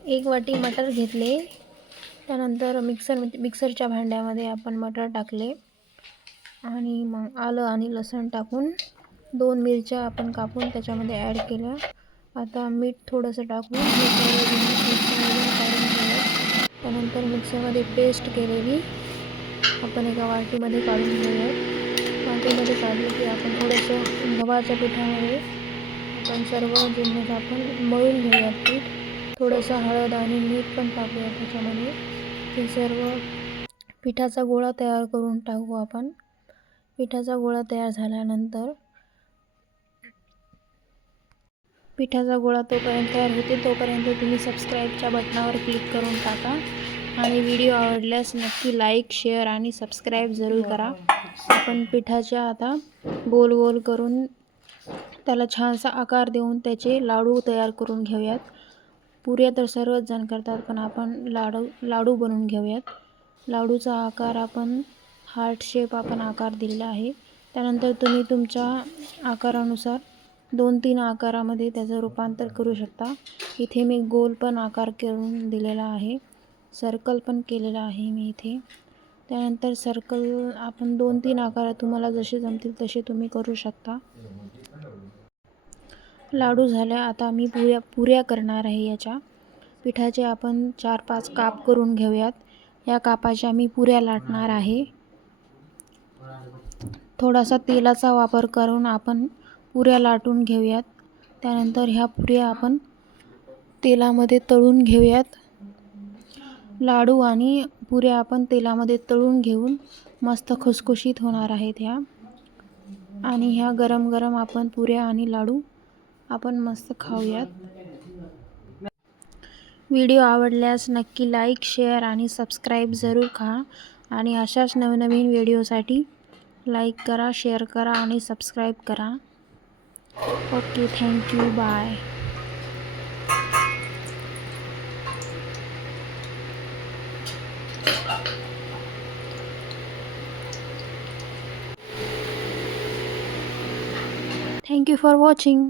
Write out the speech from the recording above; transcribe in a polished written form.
एक वाटी मटर घेतले, त्यानंतर मिक्सरच्या भांड्यामध्ये आपण मटर टाकले आणि मग आलं आणि लसूण टाकून 2 मिरच्या आपण कापून त्याच्यामध्ये ॲड केल्या. आता मीठ थोडंसं टाकून हे सर्व मिक्सरमधून काढून घेऊयात. त्यानंतर मिक्सरमध्ये पेस्ट केलेली आपण एका वाटीमध्ये काढून घेऊयात. वाटीमध्ये काढलं की आपण थोडंसं गव्हाच्या पिठामध्ये आपण सर्व जिन्नस आपण मळून घेऊयात पीठ. थोडंसं हळद आणि मीठ पण टाकूया त्याच्यामध्ये. ते सर्व पिठाचा गोळा तयार करून टाकू आपण. पिठाचा गोळा तयार झाल्यानंतर पिठाचा गोळा तोपर्यंत तयार होते तोपर्यंत तुम्ही सबस्क्राईबच्या बटनावर क्लिक करून टाका आणि व्हिडिओ आवडल्यास नक्की लाईक, शेअर आणि सबस्क्राईब जरूर करा. आपण पिठाच्या आता गोल गोल करून त्याला छानसा आकार देऊन त्याचे लाडू तयार करून घेऊयात. पुऱ्या तर सर्वच जण करतात, पण आपण लाडू बनवून घेऊयात. लाडूचा आकार आपण हार्ट शेप आपण आकार दिलेला आहे. त्यानंतर तुम्ही तुमच्या आकारानुसार 2-3 आकारामध्ये त्याचं रूपांतर करू शकता. इथे मी गोल पण आकार करून दिलेला आहे, सर्कल पण केलेला आहे मी इथे. त्यानंतर सर्कल आपण 2-3 आकार तुम्हाला जसे जमतील तसे तुम्ही करू शकता. लाडू झाले. आता मी पुऱ्या करणार आहे. याच्या पिठाचे आपण 4-5 काप करून घेऊयात. या कापाच्या मी पुऱ्या लाटणार आहे. थोडासा तेलाचा वापर करून आपण पुऱ्या लाटून घेऊयात. त्यानंतर ह्या पुऱ्या आपण तेलामध्ये तळून घेऊयात. लाडू आणि पुऱ्या आपण तेलामध्ये तळून घेऊन मस्त खुसखुशीत होणार आहेत ह्या. आणि ह्या गरम गरम आपण पुऱ्या आणि लाडू आपण मस्त खाऊयात. व्हिडिओ आवडल्यास नक्की लाईक, शेअर आणि सबस्क्राईब जरूर करा. आणि अशाच नवनवीन व्हिडिओसाठी लाईक करा, शेअर करा आणि सबस्क्राईब करा. Okay, thank you, bye. Thank you for watching.